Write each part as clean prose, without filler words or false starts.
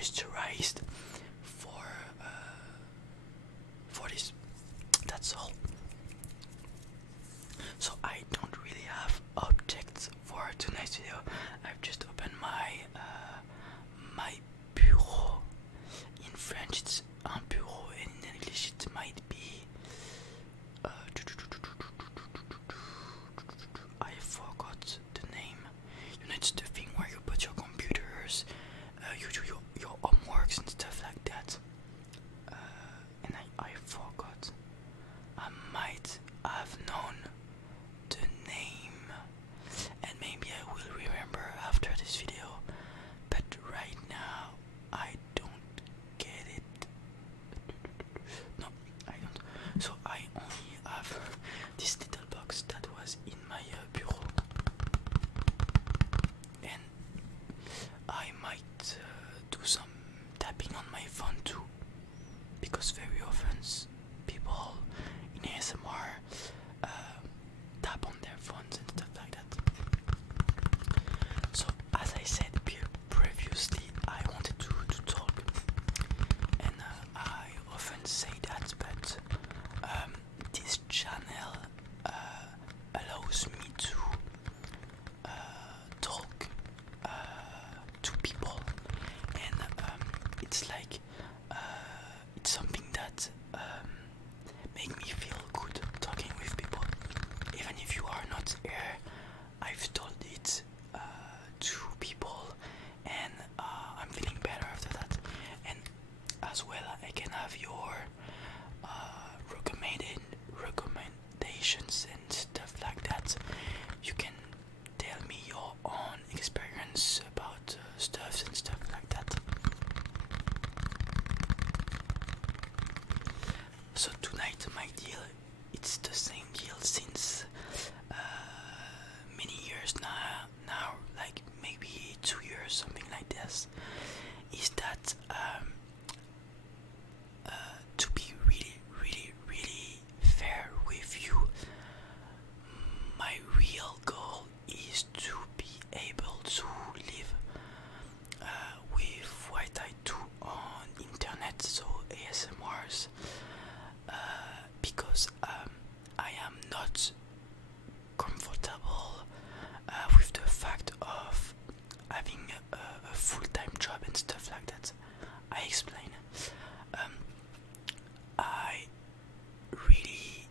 moisturized for this. That's all. So I don't really have objects for tonight's video. I've just opened my bureau. In French it's un bureau, and in English it might be I forgot the name. You know, it's the thing where you put your computers, you do your homeworks and stuff like that. And I forgot. I might have known the name, and maybe I will remember after this video, but right now I don't get it. No, I don't. So I only have this little box that was in my bureau, and I might do some tapping on my phone too, because very often people in ASMR tap on their phones and stuff like that. So as I said previously, I wanted to talk, and I often say that, but this channel allows me to talk to people, and it's like it's something that make me feel good talking with people, even if you are not here. I've told it to people, and I'm feeling better after that. And as well, I can have your recommendations and stuff like that. You can tell me your own experience about stuff and stuff like that. So tonight my deal, it's the same deal since many years now, like maybe 2 years, something like this, is that to be really fair with you, my real goal is to be able to live with what I do on internet, so ASMRs, because I am not comfortable with the fact of having a full-time job and stuff like that. I explain. I really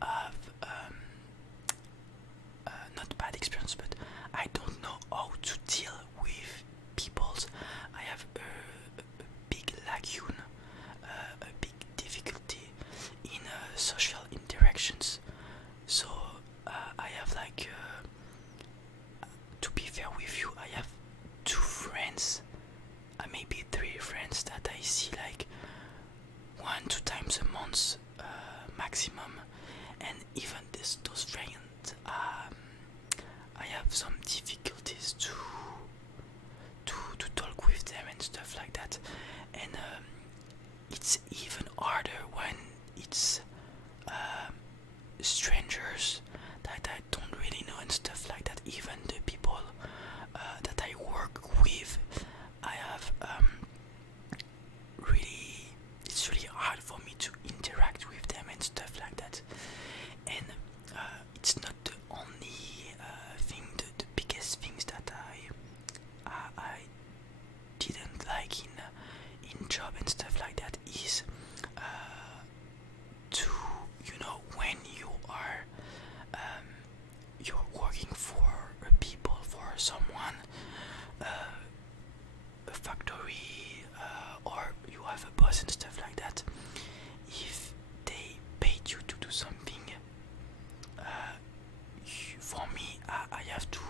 have not bad experience, but I don't know how to deal with people's. I have a big lacune, a big difficulty in social interactions. So I have like, to be fair with you, I have 2 friends, maybe 3 friends that I see like 1-2 times a month maximum, and even those friends, I have some difficulties to talk with them and stuff like that, and it's even harder when it's strangers that I don't really know and stuff like that. Even the people that I work with, I have it's really hard for me to interact with them and stuff like that. And it's not the only thing, the biggest things that I didn't like in job and stuff like that is to, when you are you're working for people, for someone, a factory, or you have a boss and stuff like that. If they paid you to do something, for me, I have to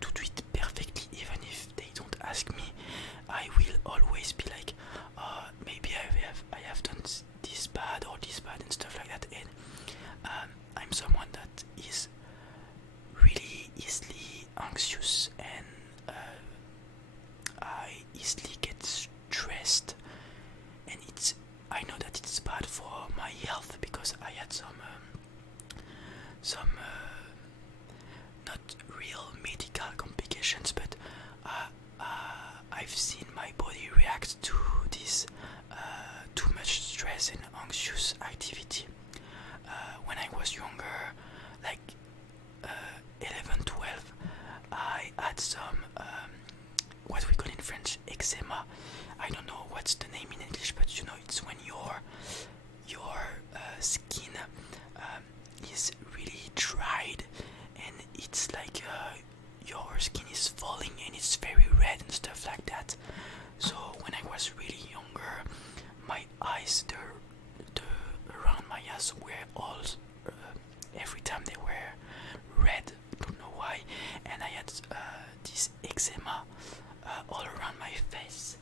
do it perfectly, even if they don't ask me. I will always be like, oh, my body reacts to this too much stress and anxious activity. When I was younger, like 11, 12, I had some what we call in French eczema. I don't know what's the name in English, but you know, it's when your skin is really dried, and it's like your skin is falling and it's very red and stuff like that. So when I was really younger, my eyes, the around my eyes were all every time they were red. Don't know why, and I had this eczema all around my face.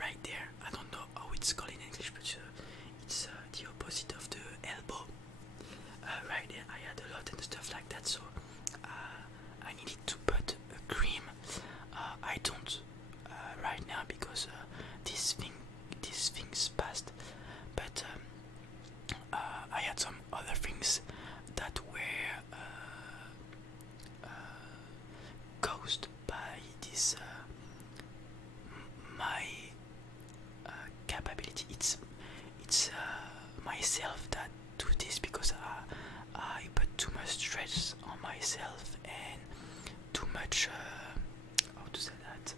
Right there, I don't know how it's called in English, but it's the opposite of the elbow. Right there, I had a lot and stuff like that, so I needed to put a cream. I don't right now because these things passed, but I had some other things that were caused by this my capability. It's myself that do this because I put too much stress on myself and too much how to say that,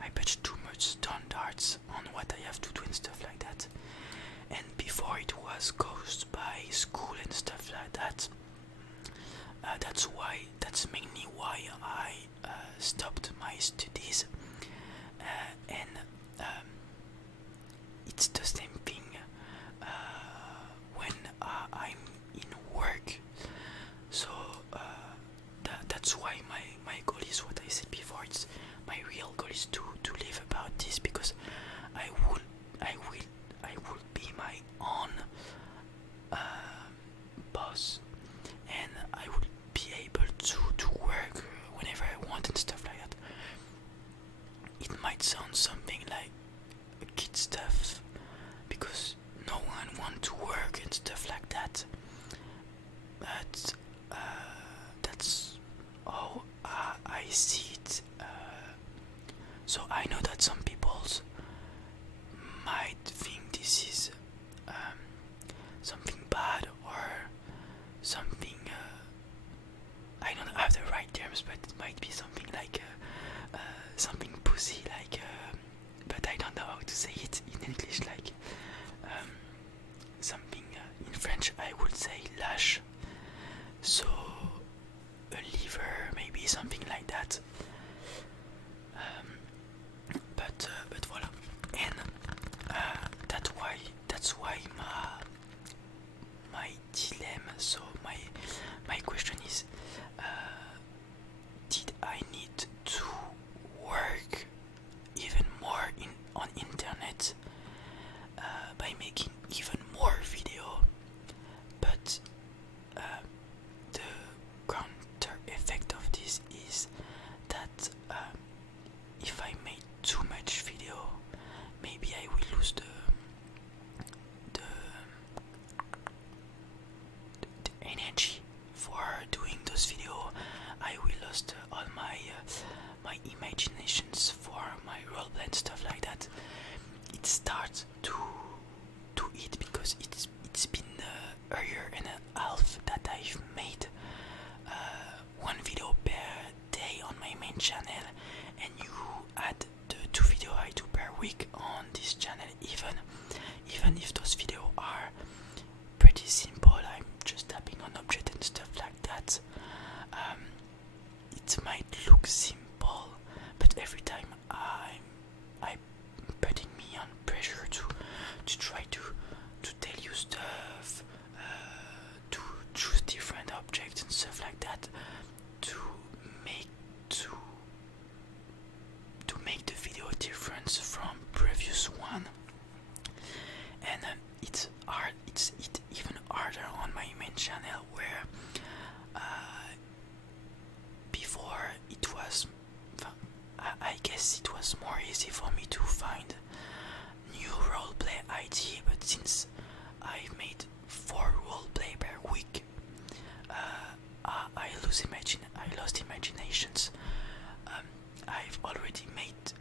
I put too much standards on what I have to do and stuff like that. And before it was caused by school and stuff like that. That's mainly why I stopped my studies, and it's the same thing when I'm in work. So that's why my goal is what I said before. It's my real goal is to live about this, because I will be my own boss, and I will be able to work whenever I want and stuff like that. It might sound something like kid stuff, because no one wants to work and stuff like that, but that's how I see it. So I know that some people might think this is something bad or something, I don't have the right terms, but it might be something like something pussy, like but I don't know how to say it in English, like something in French I would say lâche, so a liver, maybe something like that. But voila, and that's why my dilemma. So my question is, did I need to work even more on internet by making even more video? But the counter effect of this is that if I made too much video, maybe I will lose the energy for doing those video. I will lost all my imaginations for my roleplay and stuff like that. It starts to eat, because it's been a year and a half that I've made one video per day on my main channel, and you add the 2 video I do per week on this channel, even if those videos are pretty simple, I'm just tapping on object and stuff like that. It might look simple, but every time I'm putting me on pressure to try to tell you stuff, to choose different objects and stuff like that, to make the video difference from previous one. And it's hard. It's even harder on my main channel, where before it was, I guess it was more easy for me to find new roleplay idea, but since I've made 4 roleplay per week, I lost imaginations. I've already made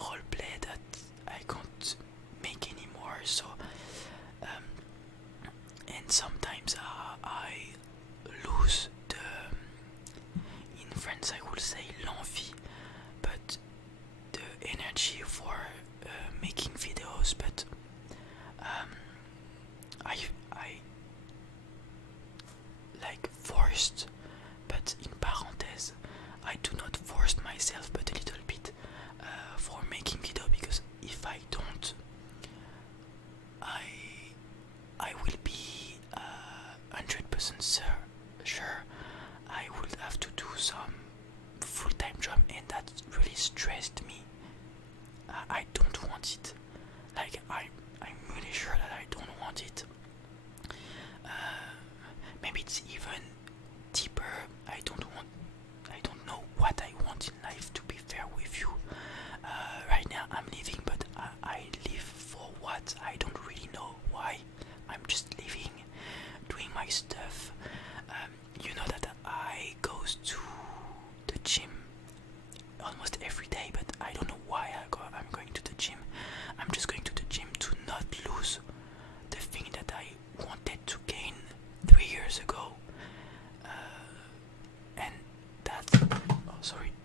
role play that I can't make anymore. So and sometimes I lose the, in French I would say l'envie, but the energy for making videos. But I like forced, but in parenthèse, I do not force myself, but a little bit for making video, because if I don't, I will be 100% sure I would have to do some full-time job, and that really stressed me. I don't want it. Like I'm really sure that I don't want it. Maybe it's even deeper. I don't know what I want in life, to be fair with you. Right now I'm living, but I live for what? I don't really know why. I'm just living, doing my stuff. You know that I goes to the gym almost every day, but I don't know why I'm going to the gym. I'm just going to the gym to not lose the thing that I wanted to gain 3 years ago. And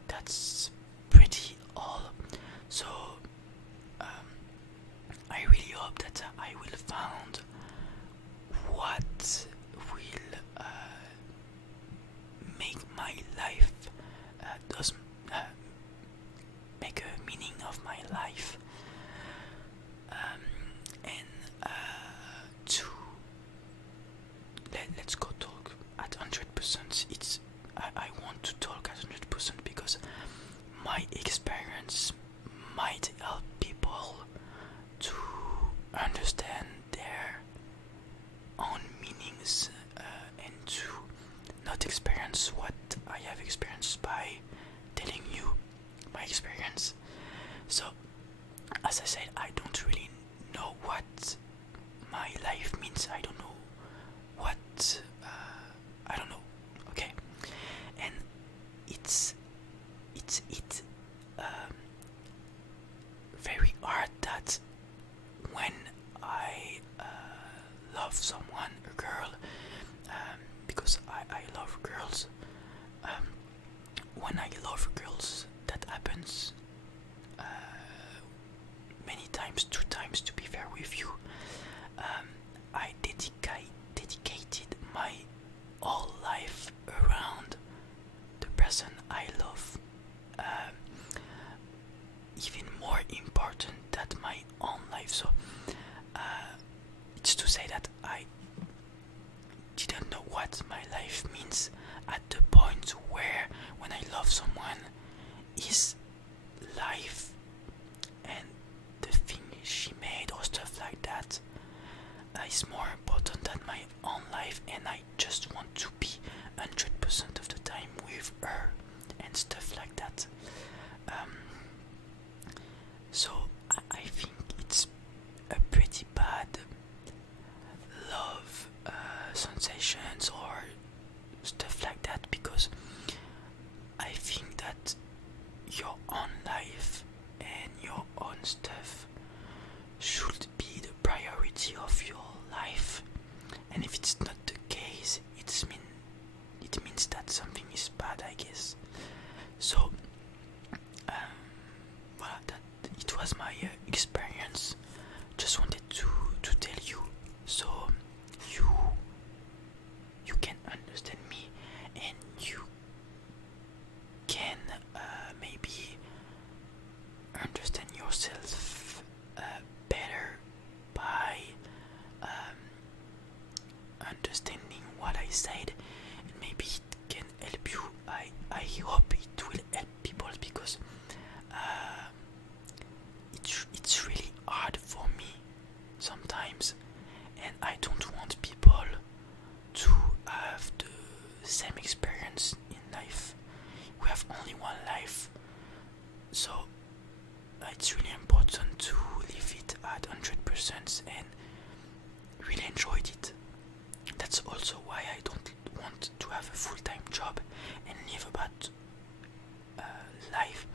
that's pretty all. So I really hope that I will find what will make my life does make a meaning of my life, and to let's go talk at 100%. I want to talk at 100% because my experience might help people to understand their own meanings, and to not experience what I have experienced by telling you my experience. So, as I said, I don't really know what my life means. I don't know what I don't know. Okay, and it's very hard that when I love someone, a girl, because I love girls. When I love girls, that happens many times, 2 times to be fair with you. I dedicated my whole life around the person I love. Even more important than my own life. So it's to say that I didn't know what my life means at the point where, when I love someone, his life and the thing she made or stuff like that is more important than my own life, and I just want to be 100% of the time with her and stuff like that. So I think it's a pretty bad love sensations or stuff like that, because I think that your own life and your own stuff should be the priority of your life, and if it's not the case, it means that something is bad, I guess. So it was my experience. Just wanted to tell you, so you can understand me, and you can maybe understand yourself better by understanding what I said, and maybe it can help you. I hope it will help people, because it's really hard for me sometimes, and I don't want people to have the same experience in life. We have only one life, so it's really important to live it at 100% and really enjoy it. That's also why I don't want to have a full-time job and live about life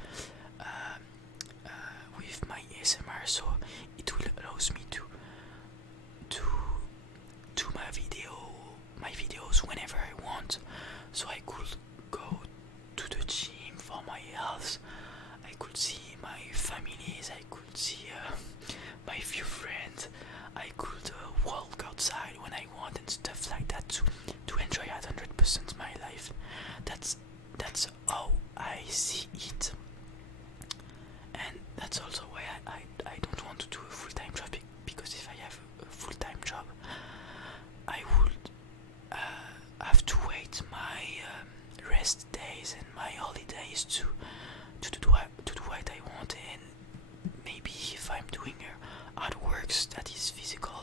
with my ASMR, so it will allows me to do my videos whenever I want. So I could go to the gym for my health, I could see my families, I could see my few friends, I could walk outside when I want and stuff like that to enjoy at 100% my life. That's how I see it, and that's also why I don't want to do a full-time job, because if I have a full-time job I would have to wait my rest days and my holidays to do what I want, and maybe if I'm doing hard works that is physical,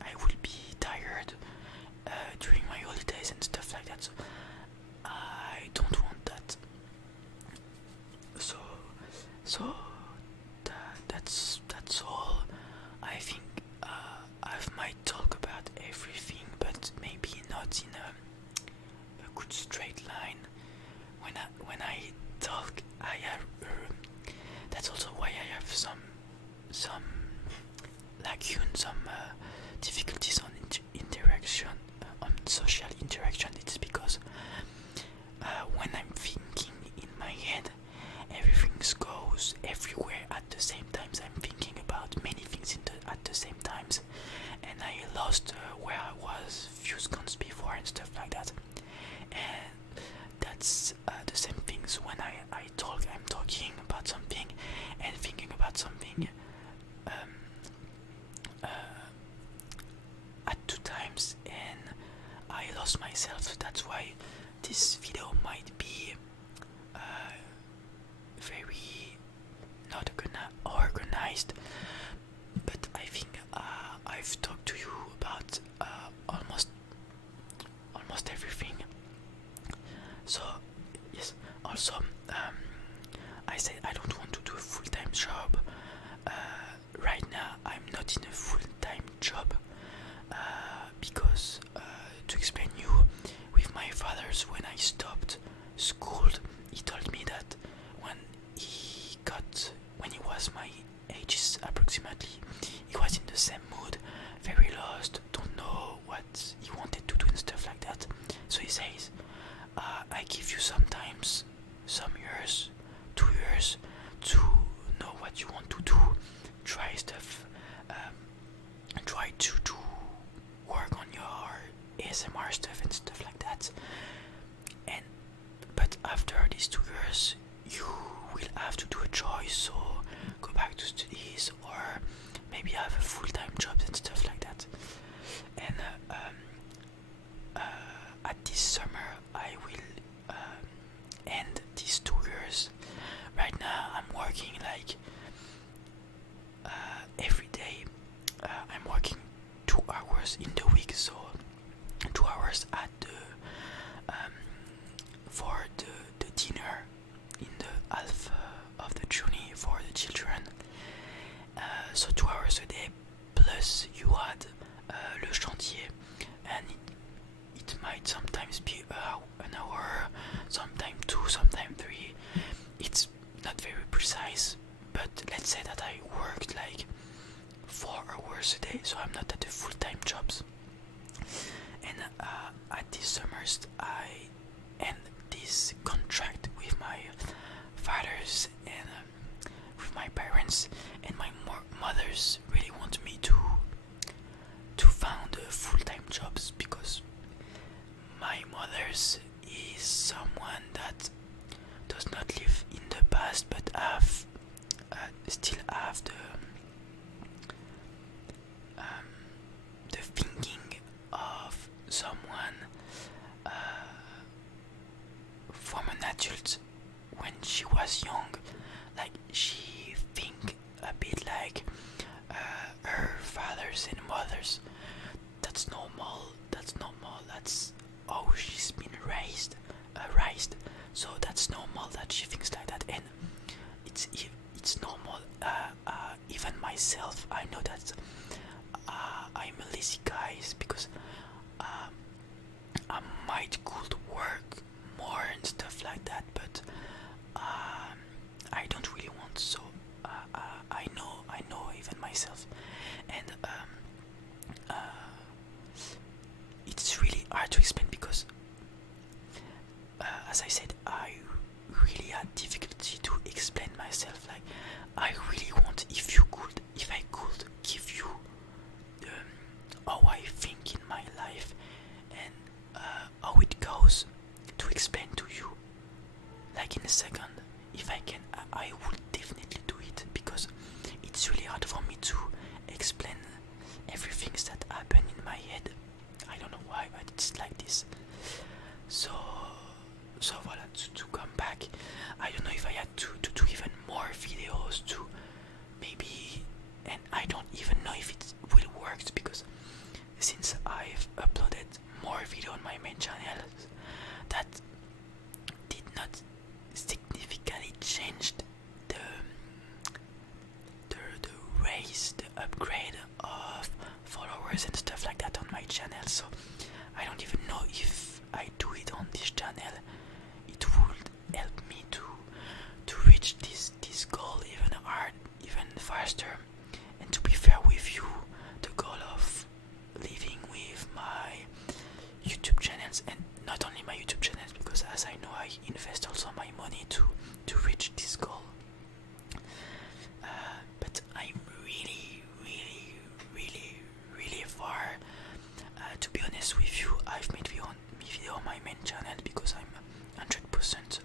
I will be tired during my holidays and stuff like that. So I don't want that. That's all. I think I might talk about everything, but maybe not in a good straight line. When I talk, I have. That's also why I have some lacunes, some difficulties on interaction, on social interaction. It's because when I'm thinking in my head, everything goes everywhere at the same time. I'm thinking about many things at the same time, and I lost where I was few seconds before and stuff like that. And that's the same things when I talk. I'm talking about something and thinking about something at two times, and I lost myself. So that's why this video might be very not organized, but I think I've talked to you about almost everything. So yes, also I said I don't want to do a full-time job. Right now I'm not in a full-time job because to explain you, with my father's, when I stopped school, he told me that when he was my age approximately, he was in the same mood, very lost, don't know what he wanted to do and stuff like that. So he says, I give you sometimes some years, 2 years, to know what you want to do, try stuff, try to work on your ASMR stuff and stuff like that. But after these 2 years, you will have to do a choice, so go back to studies or maybe have a full-time job and stuff like that. And at this summer I will end these 2 years. Right now I'm working like every day. I'm working 2 hours in the week, so 2 hours at for the dinner in the half of the journey for the children. So 2 hours a day, plus you add le chantier, and it might sometimes be an hour, sometimes 2, sometimes 3. It's not very precise, but let's say that I worked like 4 hours a day, so I'm not at the full-time jobs. And at this summers I end this contract with my fathers and with my parents, and my mothers really want me to found full-time jobs, because my mother's is someone that does not live in the past but still have the thinking of someone from an adult when she was young. Like, she think a bit like her fathers and mothers. That's normal. That's how she's been raised. So that's normal that she thinks like that, and it's normal. Even myself, I know that I'm a lazy guy, because I might I don't really want. So I know even myself, and it's really hard to explain because, as I said, I really had difficulty to explain myself. Like, I really want, if I could give you how I think in my life and how it goes, to explain to you, like in a second. If I can, I would definitely do it because it's really hard for me to explain everything that happen in my head. I don't know why, but it's like this. So voila, to come back, I don't know if I had to do even more videos to maybe, and I don't even know if it will work because since I've uploaded more video on my main channel, that did not significantly change the raise, the upgrade of followers and stuff like that on my channel. So I don't even know if I do it on this channel, it would help me to reach this goal even faster. And to be fair with you, the goal of living with my YouTube channels, and not only my YouTube channels, because as I know, I invest also my money to reach this goal. But I'm really far. To be honest with you, I've made video on my main channel because I'm 100%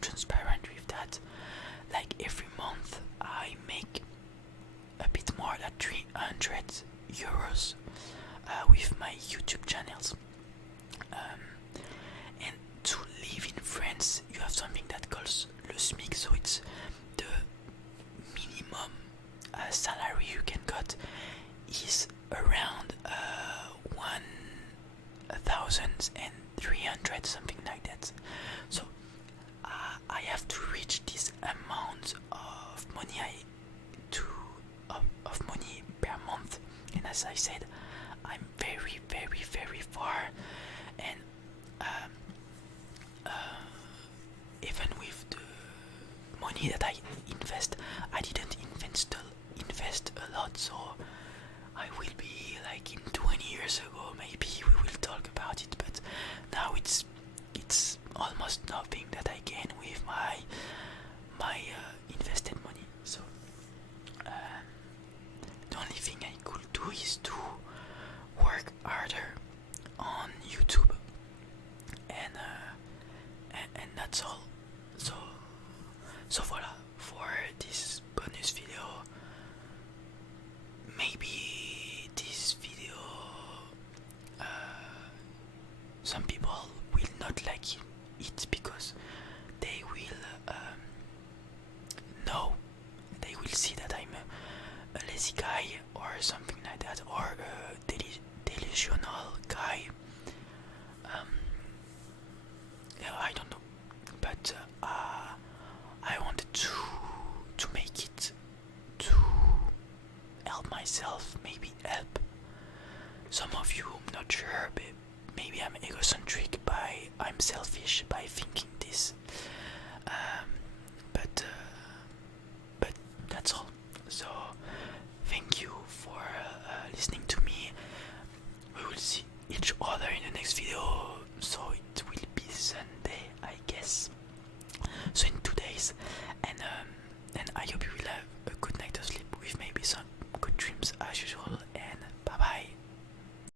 transparent with that. Like every month, I make a bit more than 300 euros with my YouTube channels. And to live in France, you have something that calls le SMIC, so it's the minimum salary you can get is around 1,300, something like that. So I have to reach this amount of money of money per month, and as I said, I'm very far. And even with the money that I invest, I didn't invest a lot, so I will be like in 20 years ago, maybe we will talk about it, but now it's almost nothing that I gain with my invested money. So the only thing I could do is to work harder on YouTube, and that's all. So voila for this bonus video. Maybe this video, some people will not like it because they will know, they will see that I'm a lazy guy or something like that, or a delusional guy. Yeah, I don't know, but I wanted to make it to help myself, maybe help some of you. I'm not sure, but maybe I'm egocentric, I'm selfish by thinking this. But that's all. So thank you for listening to me. We will see each other in the next video. So it will be Sunday, I guess. So in 2 days, and I hope you will